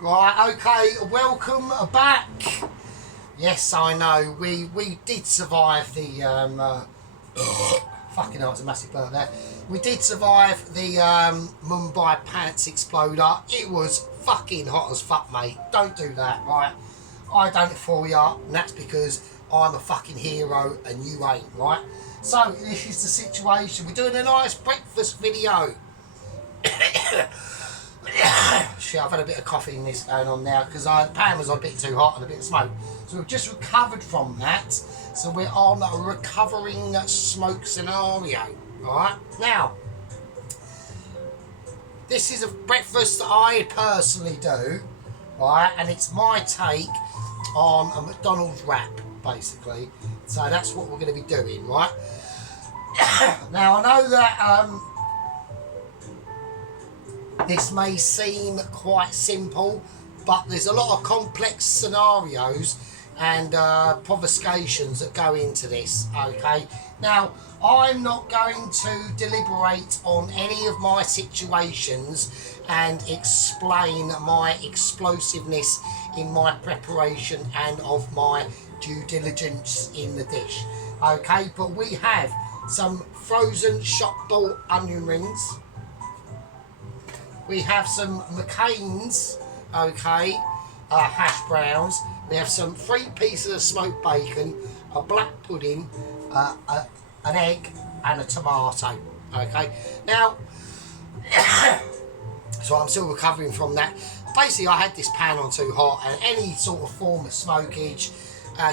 Right, okay, welcome back. Yes, I know, we did survive the, fucking hell, it's a massive burn there. We did survive the Mumbai Pants Exploder. It was fucking hot as fuck, mate. Don't do that, right? I done it for you, and that's because I'm a fucking hero and you ain't, right? So, this is the situation. We're doing a nice breakfast video. Shit, I've had a bit of coffee in this going on now because the pan was a bit too hot and a bit of smoke. So we've just recovered from that. So we're on a recovering smoke scenario. Alright, now, this is a breakfast that I personally do, right, and it's my take on a McDonald's wrap, basically. So that's what we're going to be doing, right? Now, I know that this may seem quite simple, but there's a lot of complex scenarios and provocations that go into this, okay? Now, I'm not going to deliberate on any of my situations and explain my explosiveness in my preparation and of my due diligence in the dish, okay? But we have some frozen shop-bought onion rings. We have some McCain's, okay, hash browns. We have some 3 pieces of smoked bacon, a black pudding, an egg, and a tomato. Okay. Now, so I'm still recovering from that. Basically, I had this pan on too hot, and any sort of form of smokage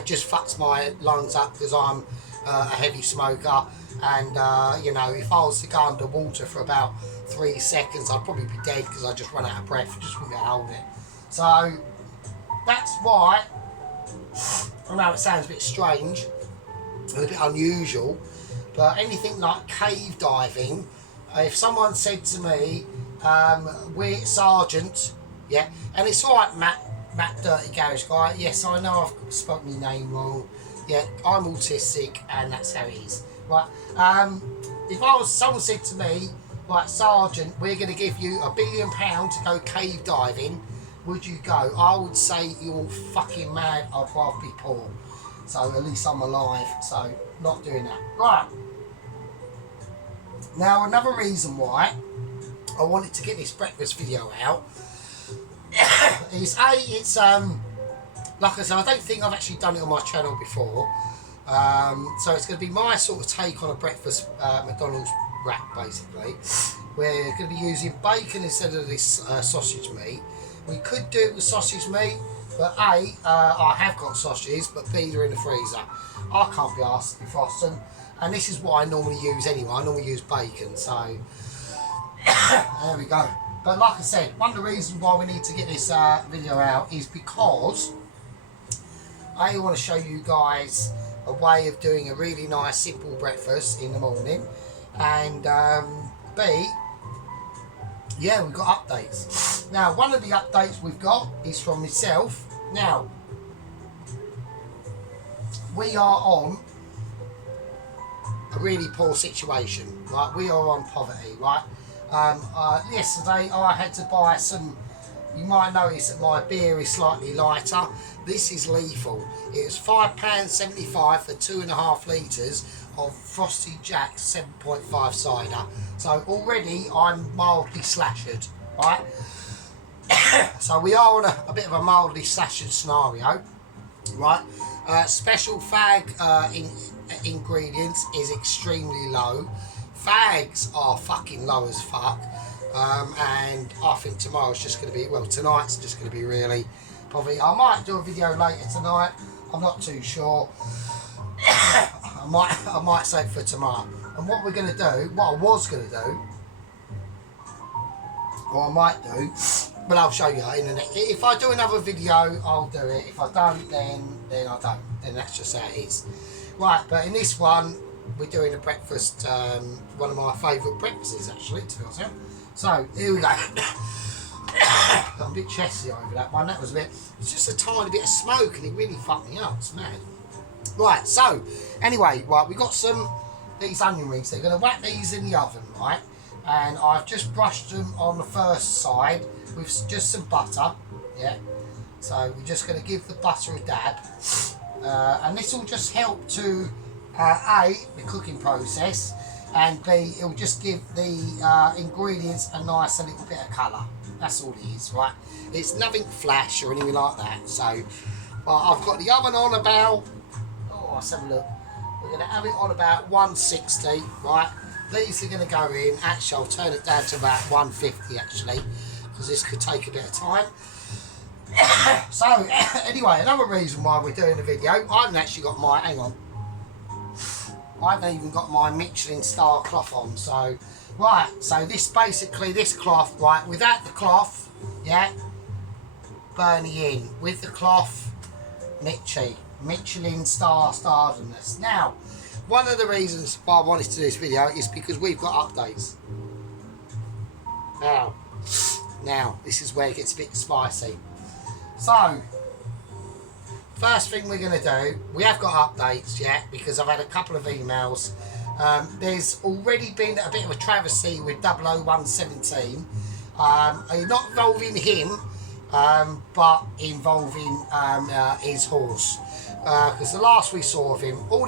just fucks my lungs up because I'm a heavy smoker. And you know, if I was to go underwater for about 3 seconds, I'd probably be dead because I just run out of breath. Just wouldn't hold it. So that's why I know it sounds a bit strange and a bit unusual, but anything like cave diving, if someone said to me, we're Sergeant, yeah, and it's alright, Matt Dirty Garage Guy, yes, I know I've spoken your name wrong, yeah, I'm autistic and that's how it is. Right, if someone said to me, right, Sergeant, we're going to give you £1 billion to go cave diving, would you go? I would say you're fucking mad, I'd rather be poor. So at least I'm alive, so not doing that. Right, now another reason why I wanted to get this breakfast video out is it's like I said, I don't think I've actually done it on my channel before. So it's going to be my sort of take on a breakfast McDonald's wrap, basically. We're going to be using bacon instead of this sausage meat. We could do it with sausage meat, but A, I have got sausages, but B, they're in the freezer. I can't be asked to defrost them, and this is what I normally use anyway. I normally use bacon, so there we go. But like I said, one of the reasons why we need to get this video out is because I want to show you guys a way of doing a really nice simple breakfast in the morning, and B, yeah, we've got updates. Now, one of the updates we've got is from myself. Now, we are on a really poor situation, right? We are on poverty, right? Yesterday I had to buy some. You might notice that my beer is slightly lighter. This is lethal. It was £5.75 for 2.5 litres of Frosty Jack's 7.5 cider. So already I'm mildly slashed, right? So we are on a bit of a mildly slashed scenario, right? Special fag ingredients is extremely low. Fags are fucking low as fuck. And I think tomorrow's just going to be, well, tonight's just going to be really probably. I might do a video later tonight, I'm not too sure. I might save for tomorrow. And what we're going to do, what I was going to do, or I might do, but I'll show you in the next. If I do another video, I'll do it. If I don't, then I don't. Then that's just how it is. Right, but in this one, we're doing a breakfast, one of my favourite breakfasts actually, to be honest. So, here we go. I'm a bit chesty over that one. That was a bit, it's just a tiny bit of smoke and it really fucked me up. It's mad. Right, so, anyway, right, we got these onion rings. They're going to whack these in the oven, right? And I've just brushed them on the first side with just some butter, Yeah. So we're just going to give the butter a dab, and this will just help to A, the cooking process, and B, it'll just give the ingredients a nice little bit of colour. That's all it is, right? It's nothing flash or anything like that. So, but I've got the oven on about, oh, let's have a look. We're going to have it on about 160, right? These are going to go in. Actually, I'll turn it down to about 150 actually, because this could take a bit of time. So, anyway, another reason why we're doing the video, I haven't actually got my, hang on, I haven't even got my Michelin star cloth on. So, right, so this basically, this cloth, right, without the cloth, yeah, burning in. With the cloth, Michelin star stardiness. Now, one of the reasons why I wanted to do this video is because we've got updates. Now, this is where it gets a bit spicy. So, first thing we're going to do, we have got updates yet, because I've had a couple of emails. There's already been a bit of a travesty with 00117, not involving him, but involving his horse. Because the last we saw of him, all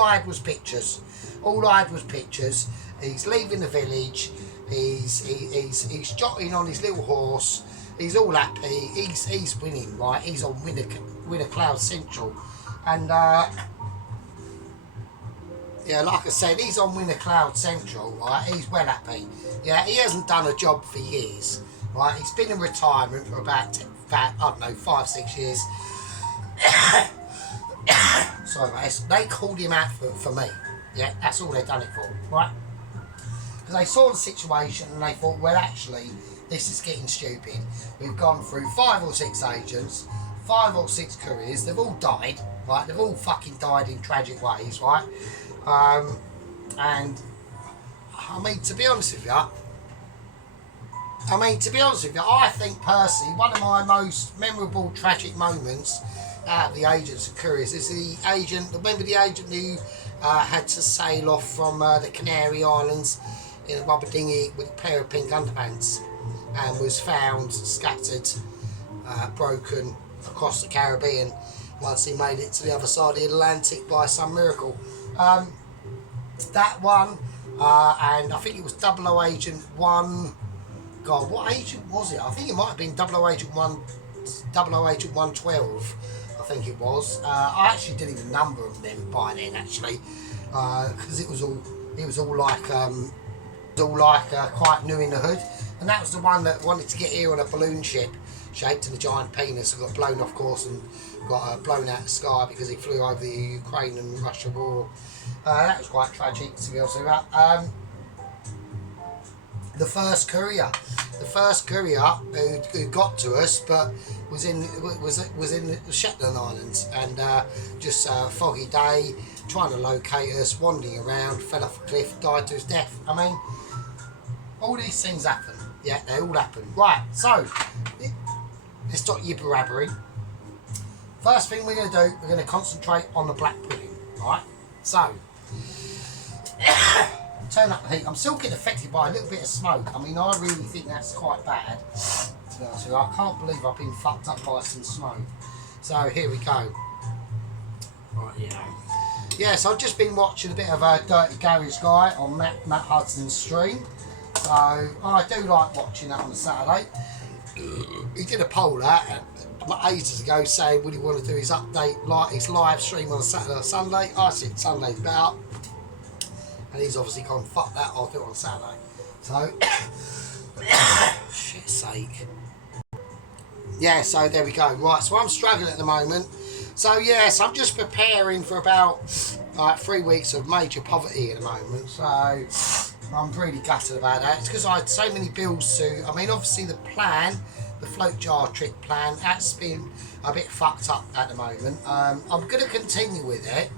I had was pictures. All I had was pictures. He's leaving the village. He's jotting on his little horse. He's all happy. He's winning, right? He's on Winner Cloud Central, and yeah, like I said, he's on Winner Cloud Central, right? He's well happy. Yeah, he hasn't done a job for years, right? He's been in retirement for about I don't know, 5-6 years. Sorry, mate. They called him out for me. Yeah, that's all they've done it for, right? Because they saw the situation and they thought, well, actually, this is getting stupid. We've gone through 5 or 6 agents, 5 or 6 couriers. They've all died, right? They've all fucking died in tragic ways, right? And I mean, to be honest with you, I think personally one of my most memorable tragic moments out of the agents and couriers is the agent. Remember the agent who had to sail off from the Canary Islands in a rubber dinghy with a pair of pink underpants, and was found scattered, broken across the Caribbean once he made it to the other side of the Atlantic by some miracle. That one, and I think it was 00 Agent 1. God, what agent was it? I think it might have been 00 Agent 1, 00 Agent 112. I think it was. I actually didn't even number them by then, actually, because it was all like quite new in the hood. And that was the one that wanted to get here on a balloon ship shaped in a giant penis and got blown off course and got blown out of the sky because he flew over the Ukraine and Russia war. That was quite tragic, to be honest with you. The first courier who got to us, but was in the Shetland Islands, and just a foggy day, trying to locate us, wandering around, fell off a cliff, died to his death. I mean, all these things happen. Yeah, they all happen. Right, so let's stop yibber-rabbering. First thing we're going to do, we're going to concentrate on the black pudding. Right, so turn up the heat. I'm still getting affected by a little bit of smoke. I mean, I really think that's quite bad, to be honest with you. I can't believe I've been fucked up by some smoke. So here we go. Right, yeah. Yes, I've just been watching a bit of a Dirty Garage Guy on Matt Hudson's stream. So I do like watching that on a Saturday. He did a poll out ages ago saying would he want to do his update, like his live stream on a Saturday or Sunday. I said Sunday's better, and he's obviously gone fuck that, I'll do it on Saturday. So shit's sake. Yeah, so there we go. Right, so I'm struggling at the moment. So yes, I'm just preparing for about 3 weeks of major poverty at the moment. So I'm really gutted about that. It's because I had so many bills to. I mean, obviously the plan, the float jar trick plan, that's been a bit fucked up at the moment. I'm going to continue with it,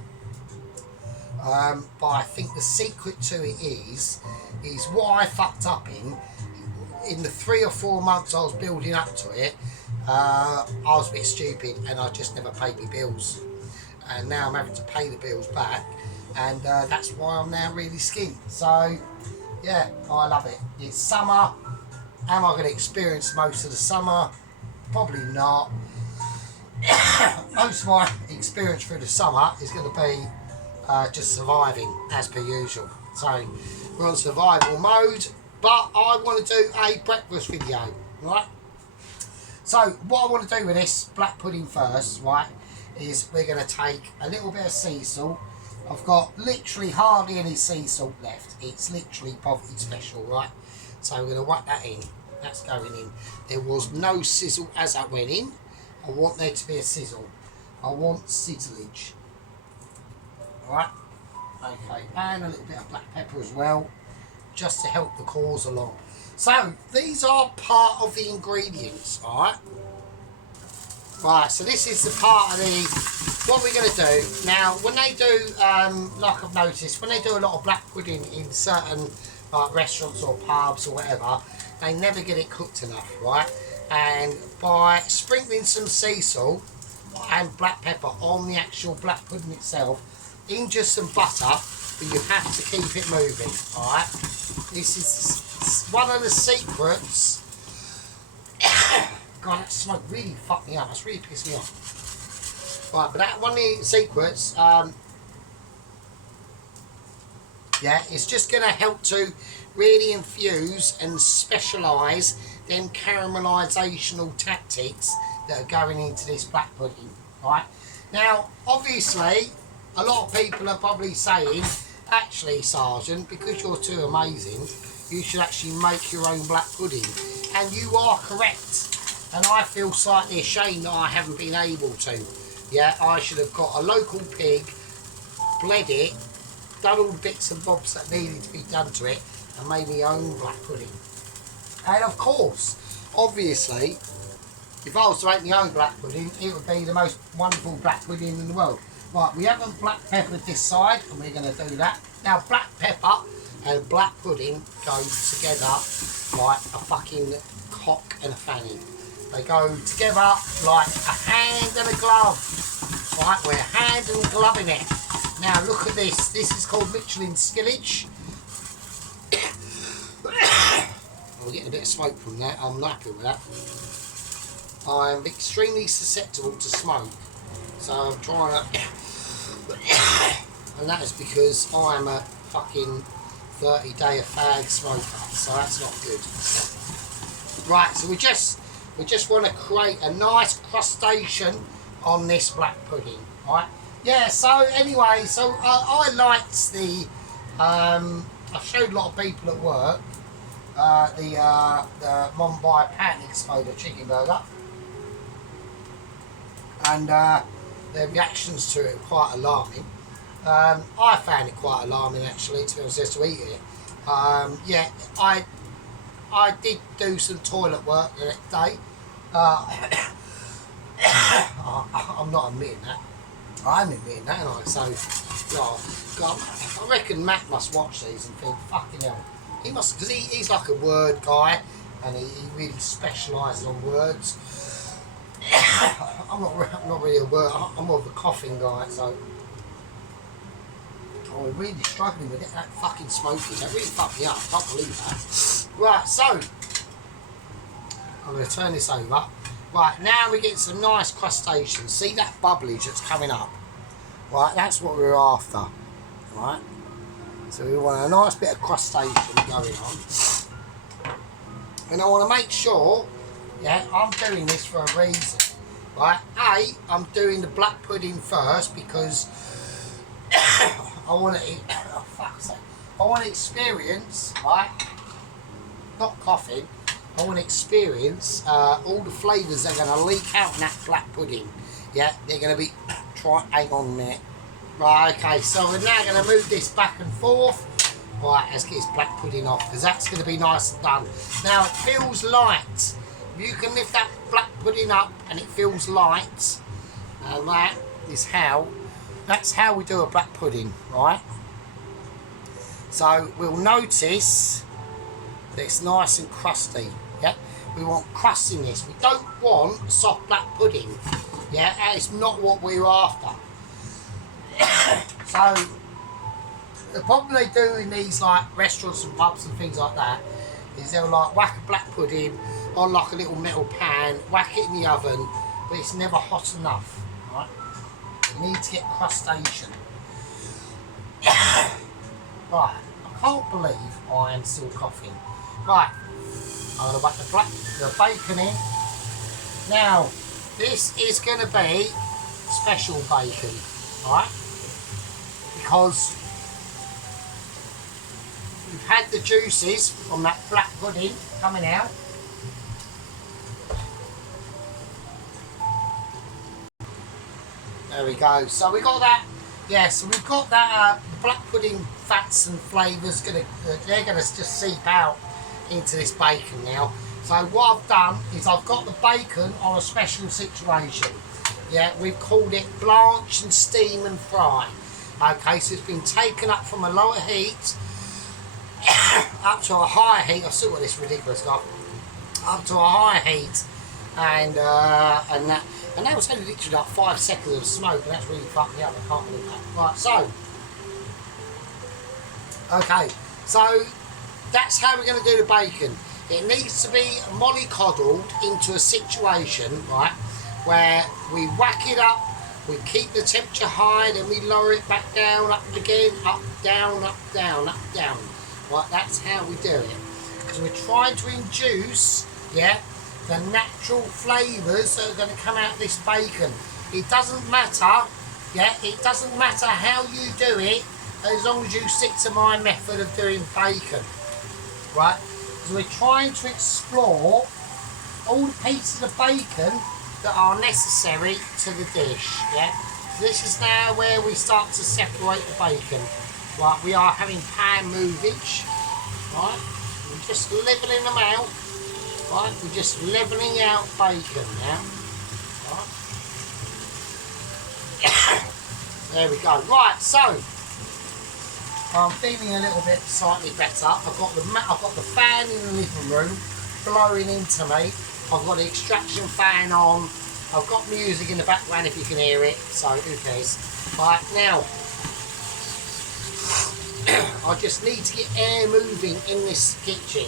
but I think the secret to it is what I fucked up in the 3 or 4 months I was building up to it. I was a bit stupid and I just never paid my bills, and now I'm having to pay the bills back, and that's why I'm now really skint. So yeah, I love it. It's summer. Am I going to experience most of the summer? Probably not. Most of my experience through the summer is going to be just surviving as per usual. So we're on survival mode, but I want to do a breakfast video, right? So what I want to do with this black pudding first, right, is we're going to take a little bit of sea salt. I've got literally hardly any sea salt left. It's literally poverty special, right? So we're going to whack that in. That's going in. There was no sizzle as that went in. I want there to be a sizzle. I want sizzlage. Alright? Okay, and a little bit of black pepper as well, just to help the cause along. So, these are part of the ingredients, alright? Right, so this is the part of the, what we're going to do. Now, when they do, like I've noticed, when they do a lot of black pudding in certain like restaurants or pubs or whatever, they never get it cooked enough, right? And by sprinkling some sea salt and black pepper on the actual black pudding itself, in just some butter, but you have to keep it moving, alright? This is one of the secrets. God, that smoke really fucked me up. That's really pissed me off. Right, but that one of the secrets, yeah, it's just going to help to really infuse and specialise them caramelisation tactics that are going into this black pudding, right? Now, obviously, a lot of people are probably saying, actually, Sergeant, because you're too amazing, you should actually make your own black pudding. And you are correct. And I feel slightly ashamed that I haven't been able to. Yeah, I should have got a local pig, bled it, done all the bits and bobs that needed to be done to it, and made my own black pudding. And of course, obviously, if I was to make my own black pudding, it would be the most wonderful black pudding in the world. Right, we haven't black peppered this side, and we're going to do that. Now, black pepper and black pudding go together like a fucking cock and a fanny. They go together like a hand and a glove. Right, we're hand and gloving it. Now, look at this. This is called Michelin skillage. We're getting a bit of smoke from that. I'm not happy with that. I'm extremely susceptible to smoke, so I'm trying to, and that is because I'm a fucking 30-day fag smoker, so that's not good. Right, so we just want to create a nice crustation on this black pudding, right? Yeah. So anyway, so I liked the. I showed a lot of people at work the Mumbai Pan Exploder chicken burger, and their reactions to it were quite alarming. I found it quite alarming actually, to be honest, just to eat it. Yeah, I did do some toilet work the next day. I'm not admitting that. I'm admitting that, aren't I? So, God, I reckon Matt must watch these and think, fucking hell. He must, because he's like a word guy, and he really specialises on words. I'm not really a word, I'm more of a coughing guy, so. Oh, we're really struggling with it, that fucking smoking. That really fucked me up, I can't believe that. Right, so, I'm going to turn this over. Right, now we're getting some nice crustaceans. See that bubblage that's coming up? Right, that's what we're after. Right? So we want a nice bit of crustacean going on. And I want to make sure, yeah, I'm doing this for a reason. Right? A, I'm doing the black pudding first because I want to eat, oh fuck's sake. I want to experience, right? Not coughing. I want to experience all the flavours that are going to leak out in that black pudding. Yeah, they're going to be, hang on a minute. Right, okay, so we're now going to move this back and forth. Right, let's get this black pudding off, because that's going to be nice and done. Now, it feels light. You can lift that black pudding up and it feels light. And that is that's how we do a black pudding, right? So, we'll notice that it's nice and crusty. Yeah, we want crust in this. We don't want soft black pudding. Yeah, that is not what we're after. So the problem they do in these like restaurants and pubs and things like that is they'll like whack a black pudding on like a little metal pan, whack it in the oven, but it's never hot enough, right? You need to get crustation. Right, I can't believe I am still coughing. Right, I'm going to whack the bacon in. Now, this is going to be special bacon, right? Because we've had the juices from that black pudding coming out. There we go. So we got that. Yeah, so we've got that black pudding fats and flavours. They're gonna just seep out into this bacon now. So what I've done is I've got the bacon on a special situation. Yeah, we've called it blanch and steam and fry. Okay, so it's been taken up from a lower heat up to a higher heat. I've still got this ridiculous stuff. Up to a higher heat, and that was only literally like 5 seconds of smoke, and that's really fucked me up. I can't believe that. Right, so okay, so that's how we're going to do the bacon. It needs to be mollycoddled into a situation, right, where we whack it up, we keep the temperature high, then we lower it back down, up again, up, down, up, down, up, down. Right, that's how we do it. Because we're trying to induce, yeah, the natural flavours that are going to come out of this bacon. It doesn't matter, yeah, it doesn't matter how you do it, as long as you stick to my method of doing bacon, right? So we're trying to explore all the pieces of bacon that are necessary to the dish, yeah? So this is now where we start to separate the bacon. Right, we are having pan movage, right? We're just levelling them out, right? We're just levelling out bacon now, right? There we go. Right, so I'm feeling a little bit slightly better. I've got the fan in the living room blowing into me. I've got the extraction fan on. I've got music in the background if you can hear it, so who cares. Right, now I just need to get air moving in this kitchen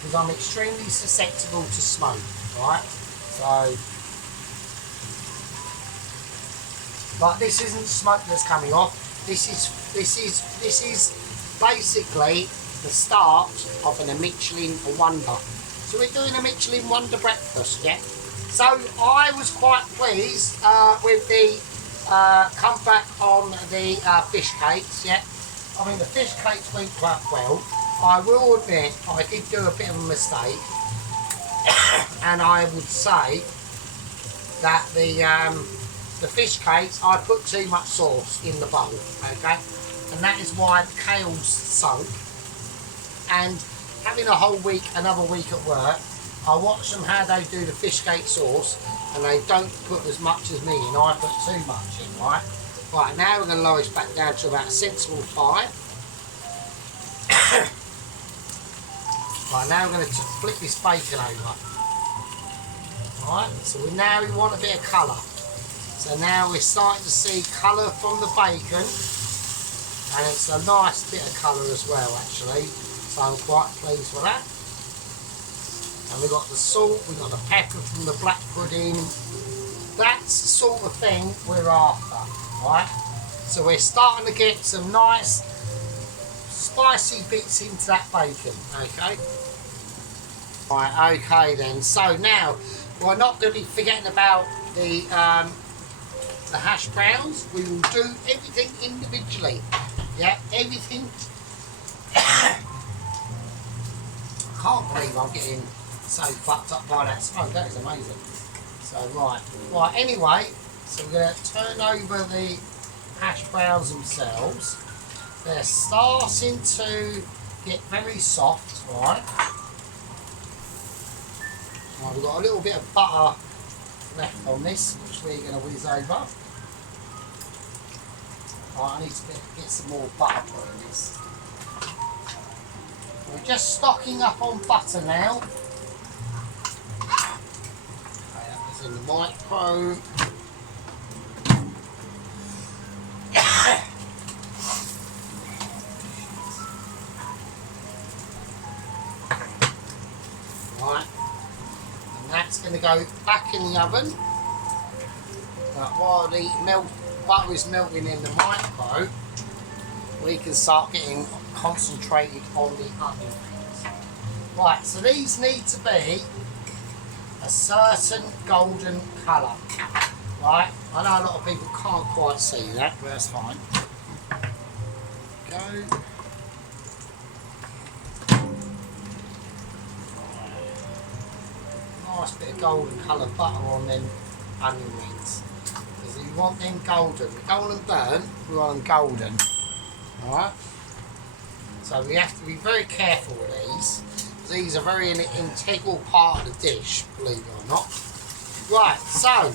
because I'm extremely susceptible to smoke, right? So, but this isn't smoke that's coming off. This is basically the start of a Michelin Wonder. So we're doing a Michelin Wonder breakfast, yeah? So I was quite pleased with the comeback on the fish cakes, yeah? I mean, the fish cakes went quite well. I will admit, I did do a bit of a mistake. And I would say that the fish cakes, I put too much sauce in the bowl, okay? And that is why the kale's sunk. And having a whole week, another week at work, I watch them how they do the fish cake sauce, and they don't put as much as me in. I put too much in, right? Right, now we're going to lower this back down to about a sensible 5. Right, now we're going to flip this bacon over. Right, so we want a bit of colour. So now we're starting to see colour from the bacon, and it's a nice bit of colour as well, actually. So I'm quite pleased with that. And we've got the salt, we've got the pepper from the black pudding. That's the sort of thing we're after, right? So we're starting to get some nice spicy bits into that bacon, okay? Right, okay then. So now, we're not going to be forgetting about the hash browns. We will do everything individually. Yeah, everything. I can't believe I'm getting so fucked up by that smoke. That is amazing. So right. Anyway, so we're going to turn over the hash browns themselves. They're starting to get very soft, right? We've got a little bit of butter left on this, which we're going to whiz over. Right, I need to get some more butter put in this. We're just stocking up on butter now. Okay, that was in the micro. going to go back in the oven. While the butter is melting in the micro, we can start getting concentrated on the onion rings. Right, so these need to be a certain golden colour. Right, I know a lot of people can't quite see that, but that's fine. Go. Nice bit of golden colour butter on them onion rings. Because you want them golden. We don't want them burnt, we want them golden. Alright? So we have to be very careful with these. These are very an integral part of the dish, believe it or not. Right, so,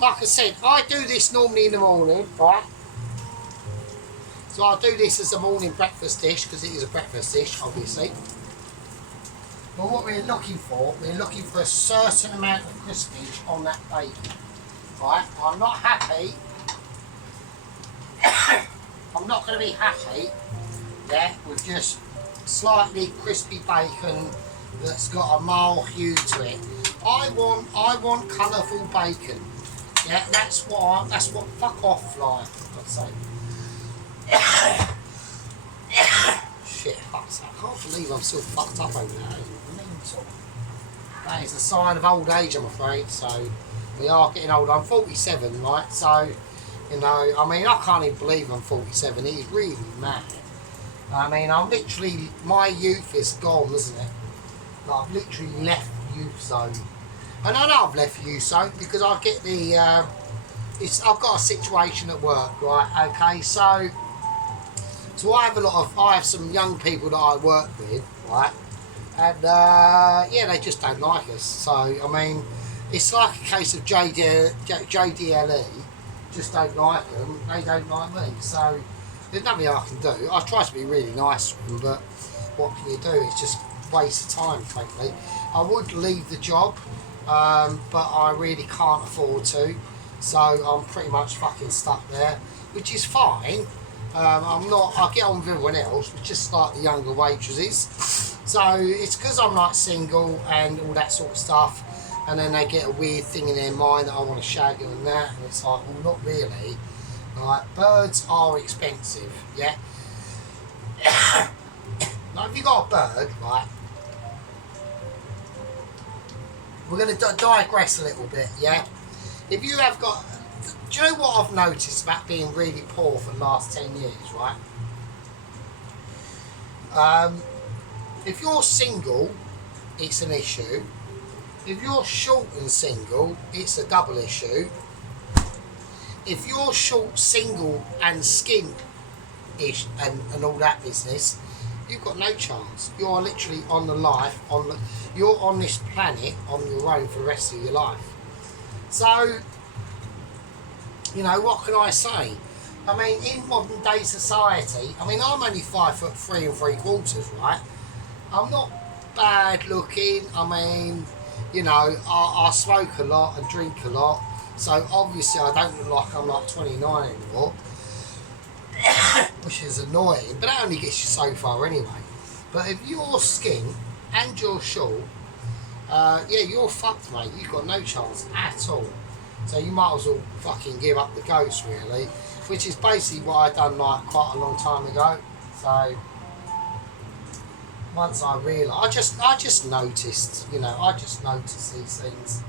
like I said, I do this normally in the morning, right? So I do this as a morning breakfast dish, because it is a breakfast dish, obviously. But what we're looking for a certain amount of crispage on that bacon. Right? I'm not happy. I'm not going to be happy, yeah, with just slightly crispy bacon that's got a mild hue to it. I want colourful bacon. Yeah, that's what fuck off like. Let's say. Shit, fuck's that. I can't believe I'm still fucked up over there. Mental. That is a sign of old age, I'm afraid. So we are getting older. I'm 47, right? So, you know, I mean, I can't even believe I'm 47. It is really mad. I mean, I'm literally, my youth is gone, isn't it? Like, I've literally left youth zone. And I know I've left youth zone because I get the, I've got a situation at work, right? Okay, so I have some young people that I work with, right? And yeah, they just don't like us. So I mean, it's like a case of JDLE, just don't like them. They don't like me. So there's nothing I can do. I try to be really nice to them, but what can you do? It's just a waste of time, frankly. I would leave the job, but I really can't afford to. So I'm pretty much fucking stuck there, which is fine. I get on with everyone else, but just like the younger waitresses. So it's because I'm like single and all that sort of stuff, and then they get a weird thing in their mind that I want to shag them and that, and it's like, well, not really. Like, birds are expensive, yeah? Like, if you got a bird, right, we're going to digress a little bit, yeah? If you have got, do you know what I've noticed about being really poor for the last 10 years, right? If you're single, it's an issue. If you're short and single, it's a double issue. If you're short, single and skin-ish and all that business, you've got no chance. You're literally on the life, you're on this planet on your own for the rest of your life. So, you know, what can I say? I mean, in modern day society, I mean, I'm only 5'3"3/4", right? I'm not bad looking. I mean, you know, I smoke a lot and drink a lot, so obviously I don't look like I'm like 29 anymore, which is annoying, but that only gets you so far anyway. But if you're skin and you're short, yeah, you're fucked, mate. You've got no chance at all. So you might as well fucking give up the ghost, really, which is basically what I done like quite a long time ago. So once I realised, I just noticed, you know, I just noticed these things.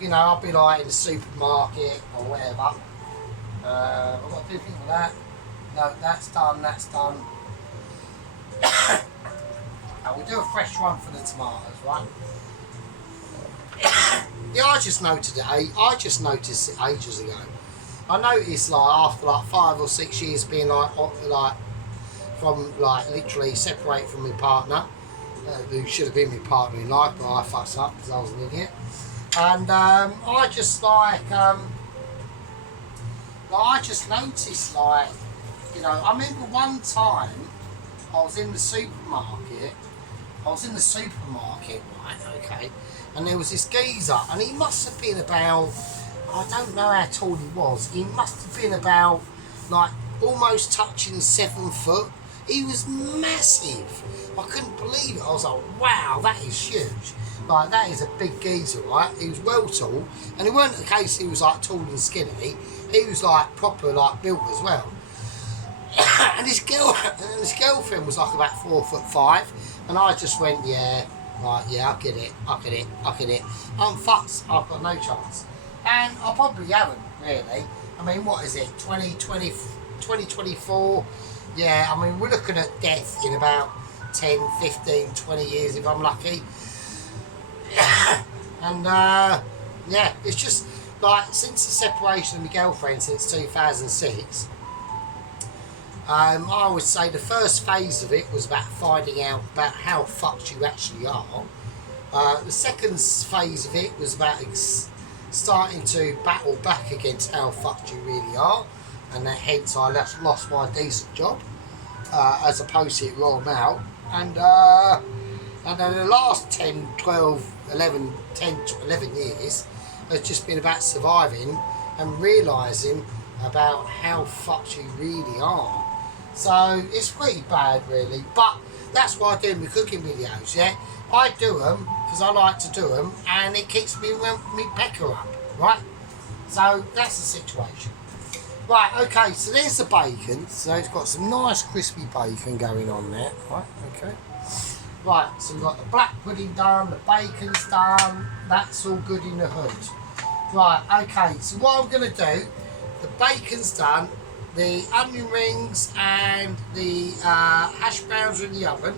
You know, I'll be like in the supermarket or whatever. I've got to do things like that. No, that's done, that's done. And we'll do a fresh one for the tomatoes, right? Yeah, I just noticed it ages ago. I noticed like after like 5 or 6 years being like from like literally separated from my partner, who should have been my partner in life, but I fucked up because I was an idiot. And I just noticed like, you know, I remember one time I was in the supermarket, right, okay, and there was this geezer, and he must have been about, I don't know how tall he was, he must have been about like almost touching 7 foot. He was massive. I couldn't believe it. I was like, wow, that is huge. Like, that is a big geezer, right? He was well tall, and it weren't the case he was like tall and skinny. He was like proper like built as well. And his girlfriend was like about 4'5", and I just went, yeah, right, yeah, I get it. I'm fucked. I've got no chance, and I probably haven't really. I mean, what is it? 2024. Yeah, I mean, we're looking at death in about 10, 15, 20 years if I'm lucky. And yeah, it's just like since the separation of my girlfriend since 2006, I would say the first phase of it was about finding out about how fucked you actually are. The second phase of it was about starting to battle back against how fucked you really are, and that hence I lost my decent job as opposed to Royal Mail. And then the last 10, 12, 11, 10 to 11 years has just been about surviving and realising about how fucked you really are. So it's pretty bad really, but that's why I do my cooking videos, yeah? I do them because I like to do them, and it keeps me pecker up, right? So that's the situation. Right, okay, so there's the bacon. So it's got some nice crispy bacon going on there, right, okay. Right, so we've got the black pudding done, the bacon's done, that's all good in the hood. Right, okay, so what I'm going to do, the bacon's done, the onion rings and the hash browns are in the oven.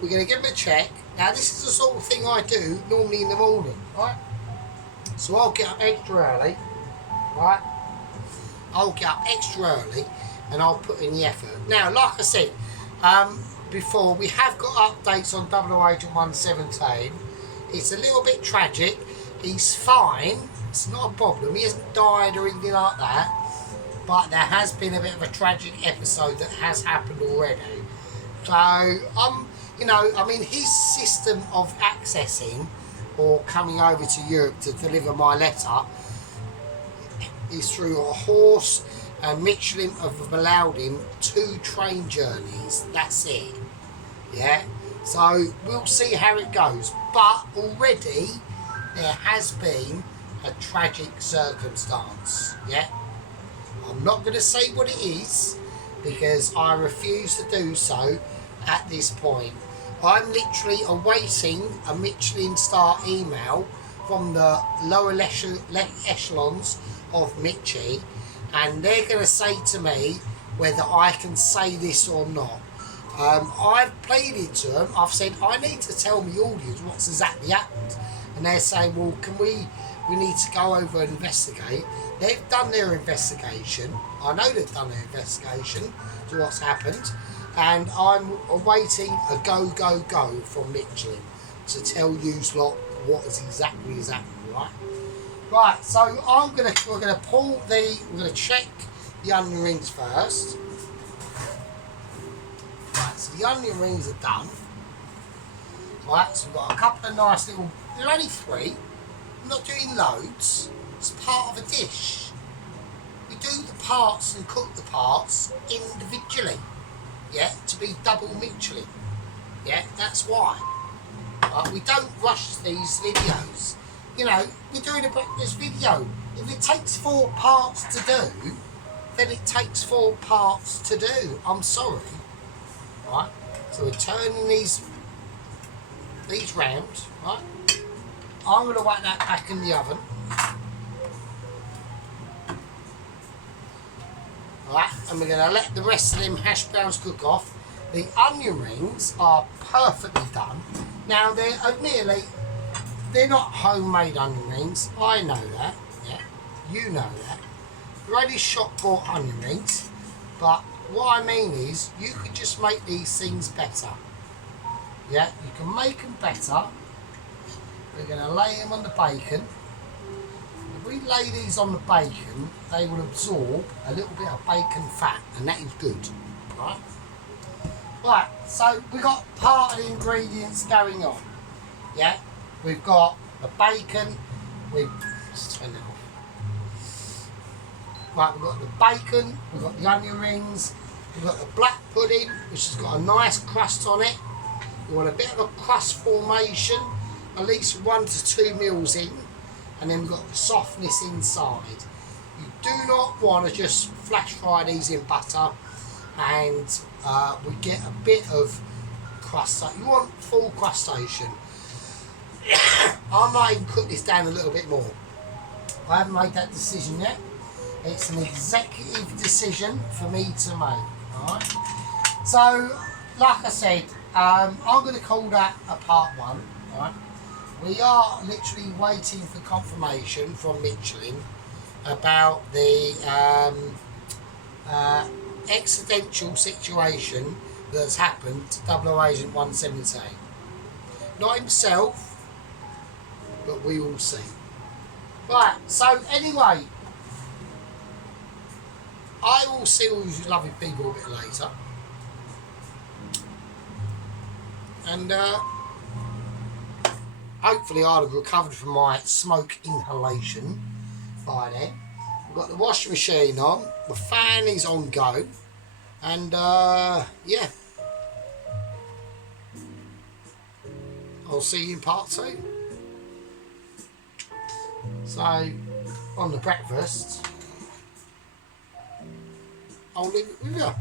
We're going to give them a check. Now this is the sort of thing I do normally in the morning, right? So I'll get up extra early, right? I'll get up extra early and I'll put in the effort. Now, like I said, before, we have got updates on 008 117. It's a little bit tragic. He's fine. It's not a problem. He hasn't died or anything like that. But there has been a bit of a tragic episode that has happened already. So, you know, I mean, his system of accessing or coming over to Europe to deliver my letter is through a horse, and Michelin have allowed him 2 train journeys. That's it. Yeah. So we'll see how it goes. But already there has been a tragic circumstance. Yeah. I'm not going to say what it is because I refuse to do so at this point. I'm literally awaiting a Michelin star email from the lower echelons of Mitchie, and they're going to say to me whether I can say this or not. I've played it to them. I've said I need to tell my audience what's exactly happened, and they're saying, well, can we need to go over and investigate. They've done their investigation. I know they've done their investigation to what's happened, and I'm awaiting a go from Michelin to tell you lot what is exactly is happening, right? Right, so we're gonna check the onion rings first. Right, so the onion rings are done. Right, so we've got a couple of nice little, they're only 3. I'm not doing loads. It's part of a dish. We do the parts and cook the parts individually. Yeah, to be double Michelin. Yeah, that's why. We don't rush these videos. You know, we're doing a breakfast video. If it takes 4 parts to do, then it takes 4 parts to do. I'm sorry. Right? So we're turning these round, right? I'm going to whack that back in the oven. Right, and we're going to let the rest of them hash browns cook off. The onion rings are perfectly done. Now, they're not homemade onion rings. I know that, yeah. You know that. They're only shop-bought onion rings. But what I mean is, you could just make these things better. Yeah, you can make them better. We're going to lay them on the bacon. If we lay these on the bacon, they will absorb a little bit of bacon fat, and that is good, right? Right, so we've got part of the ingredients going on. Yeah, we've got the bacon. Let's turn that off. Right, we've got the bacon. We've got the onion rings. We've got the black pudding, which has got a nice crust on it. You want a bit of a crust formation, at least 1 to 2 mils in, and then we've got the softness inside. You do not want to just flash fry these in butter and we get a bit of crust. You want full crustation. I might even cook this down a little bit more. I haven't made that decision yet. It's an executive decision for me to make. Alright. So, like I said, I'm going to call that a part 1. Alright. We are literally waiting for confirmation from Michelin about the accidental situation that's happened to 00 Agent 117. Not himself, but we will see. Right, so anyway, I will see all you lovely people a bit later. And hopefully I'll have recovered from my smoke inhalation by then. We've got the washing machine on, the fan is on go, and yeah. I'll see you in part 2. So, on the breakfast, I'll leave it with you.